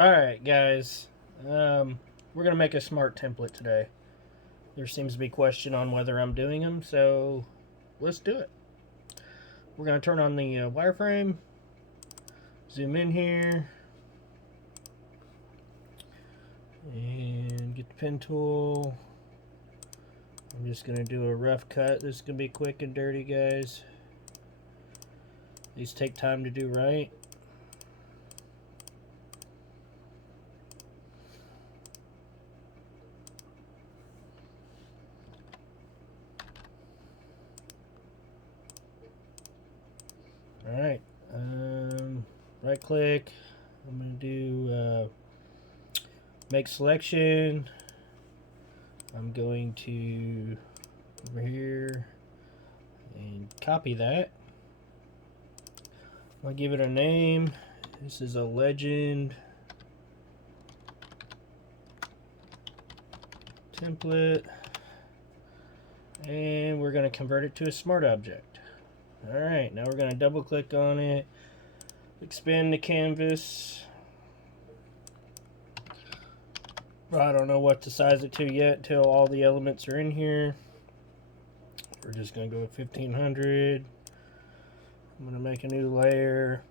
Alright, guys. We're going to make a smart template today. There seems to be question on whether I'm doing them, so let's do it. We're going to turn on the wireframe, zoom in here, and get the pen tool. I'm just going to do a rough cut. This is going to be quick and dirty, guys. These take time to do right. Alright, right click. I'm going to do make selection. I'm going to over here and copy that. I'll give it a name. This is a legend template, and we're going to convert it to a smart object. Alright, now we're going to double click on it, expand the canvas. I don't know what to size it to yet until all the elements are in here. We're just going to go with 1500. I'm going to make a new layer,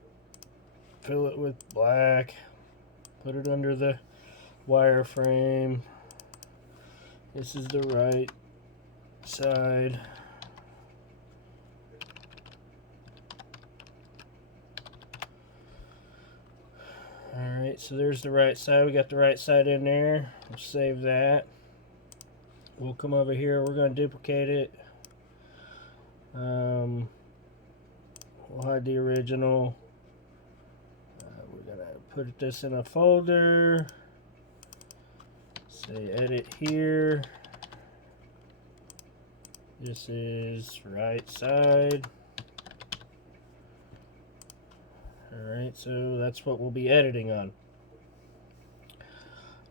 fill it with black, put it under the wireframe. This is the right side. Alright, so there's the right side. We got the right side in there. We'll save that. We'll come over here. We're going to duplicate it. We'll hide the original. We're going to put this in a folder. Say edit here. This is right side. Alright, so that's what we'll be editing on.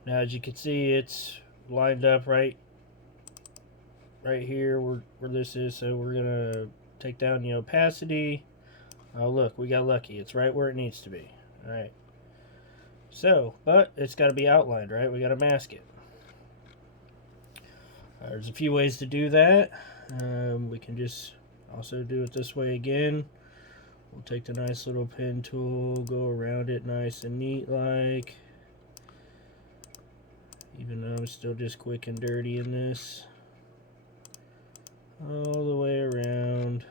Now, as you can see, it's lined up right here where this is. So we're gonna take down the opacity. Oh, look, we got lucky. It's right where it needs to be. Alright. So, but it's got to be outlined, right? We got to mask it. There's a few ways to do that. We can just also do it this way again. We'll take the nice little pen tool, go around it nice and neat like. Even though I'm still just quick and dirty in this. All the way around.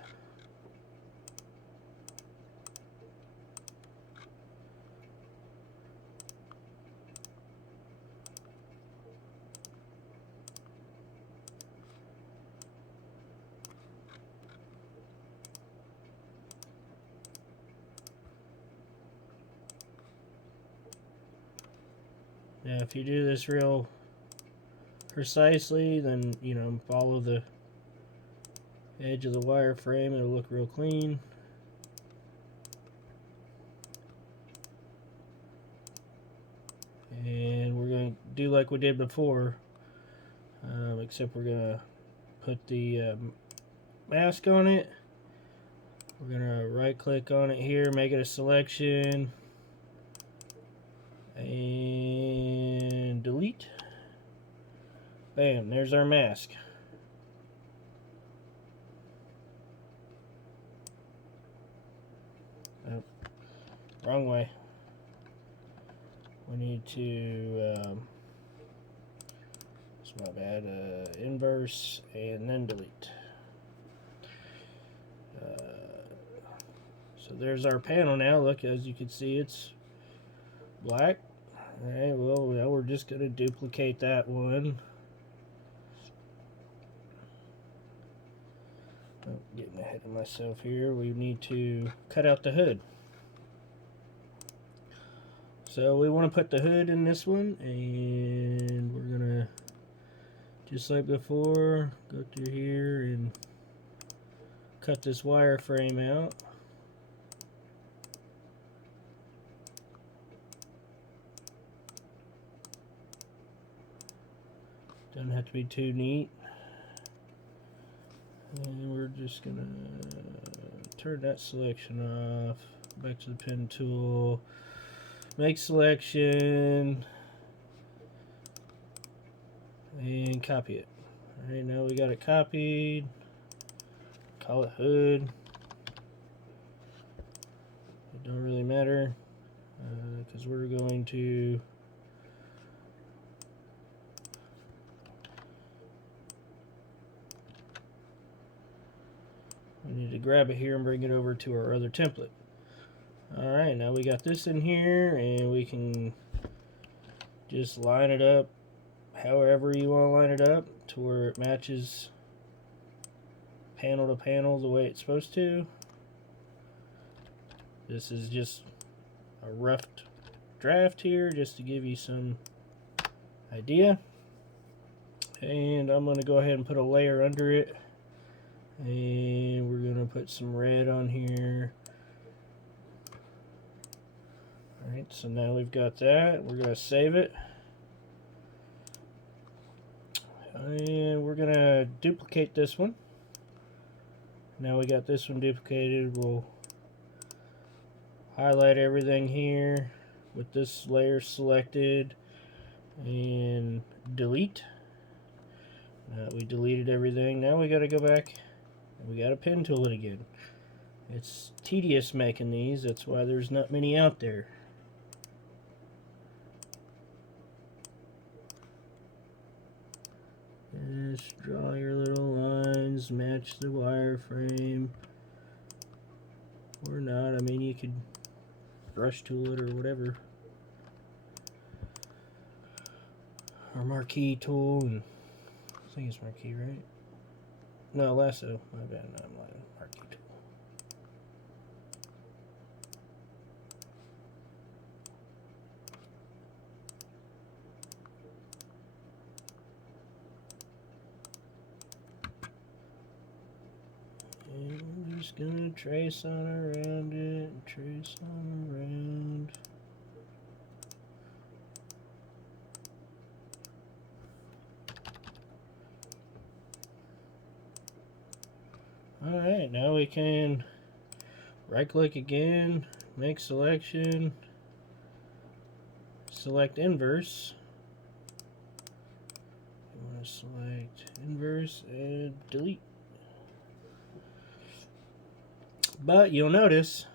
Now, if you do this real precisely, then, you know, follow the edge of the wireframe, it'll look real clean. And we're going to do like we did before, except we're going to put the mask on it. We're going to right click on it here, make it a selection, and delete. Bam, there's our mask. Oh, wrong way. We need to, it's my bad, inverse and then delete. So there's our panel now. Look, as you can see, it's black. Alright, well, now we're just going to duplicate that one. Oh, getting ahead of myself here. We need to cut out the hood. So we want to put the hood in this one, and we're going to, just like before, go through here and cut this wireframe out. Doesn't have to be too neat. And we're just going to turn that selection off. Back to the pen tool. Make selection and copy it. Alright, now we got it copied. Call it hood. It don't really matter because we're going to need to grab it here and bring it over to our other template. Alright, now we got this in here and we can just line it up however you want to line it up to where it matches panel to panel the way it's supposed to. This is just a rough draft here just to give you some idea. And I'm going to go ahead and put a layer under it. And we're going to put some red on here. Alright, so now we've got that. We're going to save it. And we're going to duplicate this one. Now we got this one duplicated. We'll highlight everything here with this layer selected and delete. We deleted everything. Now we got to go back and we got to pen tool it again. It's tedious making these. That's why there's not many out there. Just draw your little lines, match the wireframe. Or not. I mean, you could brush tool it or whatever. Or marquee tool. And I think it's marquee, right? No, lasso. My bad. No, I'm lying. Marquee tool. And we're just gonna trace on around it, trace on around. Alright, now we can right click again, make selection, select inverse. You want to select inverse and delete. But you'll notice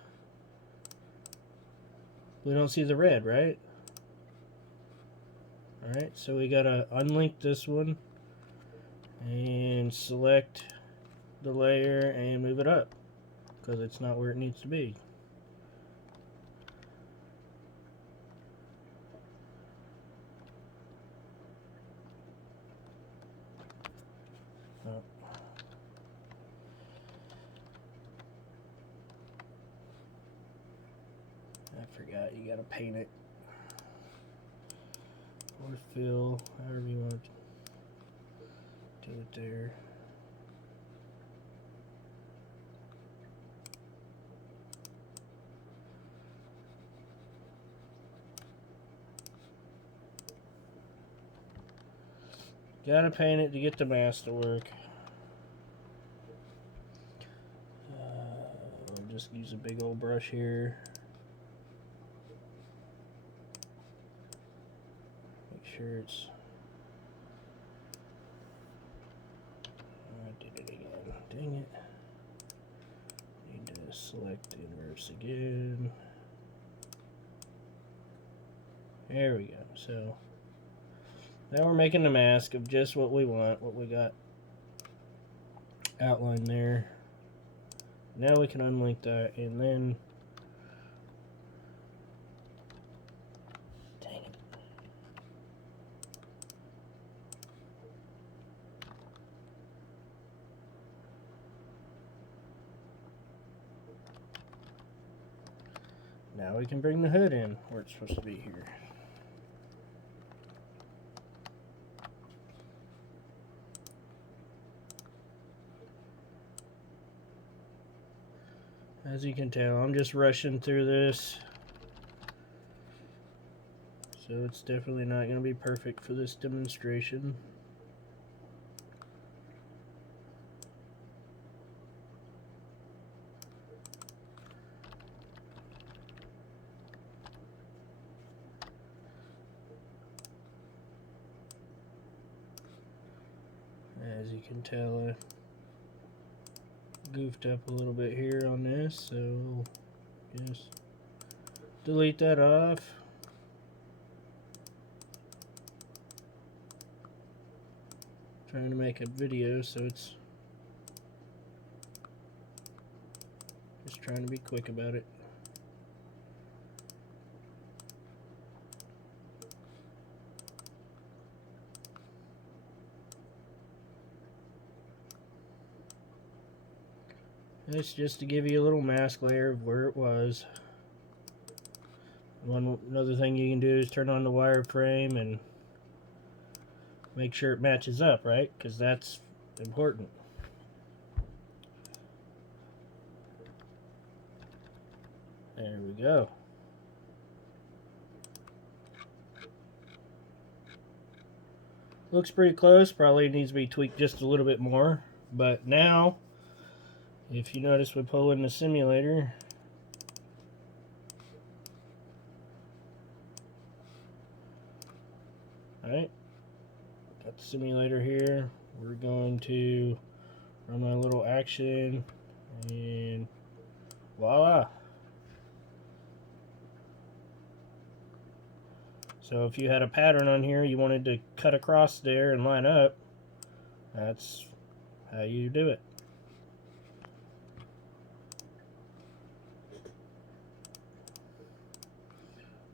we don't see the red, right? Alright, so we gotta unlink this one and select the layer and move it up because it's not where it needs to be. Oh. I forgot you gotta paint it or fill, however you want to do it there. Gotta paint it to get the mask to work. I'll just use a big old brush here. Make sure it's... I did it again. Dang it. Need to select inverse again. There we go. So now we're making the mask of just what we want, what we got outlined there. Now we can unlink that and then... Dang it. Now we can bring the hood in where it's supposed to be here. As you can tell, I'm just rushing through this. So it's definitely not going to be perfect for this demonstration. As you can tell, I goofed up a little bit here on this, so just delete that off. Trying to make a video, so it's just trying to be quick about it. It's just to give you a little mask layer of where it was. Another thing you can do is turn on the wireframe and make sure it matches up, right? Because that's important. There we go. Looks pretty close. Probably needs to be tweaked just a little bit more. But now, if you notice, we pull in the simulator. Alright. Got the simulator here. We're going to run my little action. And voila. So if you had a pattern on here you wanted to cut across there and line up, that's how you do it.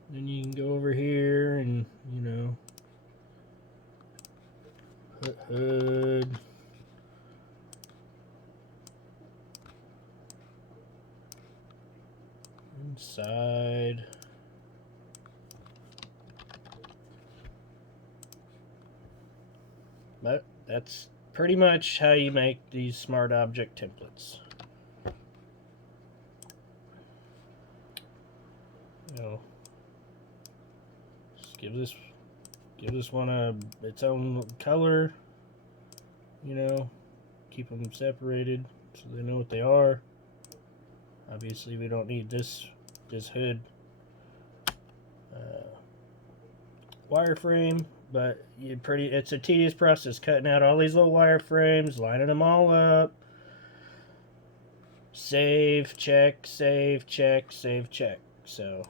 Then you can go over here and, you know, put hood. Inside. But that's pretty much how you make these smart object templates. You know, just give this one its own color. You know, keep them separated so they know what they are. Obviously, we don't need this hood wireframe. But it's a tedious process cutting out all these little wireframes, lining them all up. Save, check, save, check, save, check. So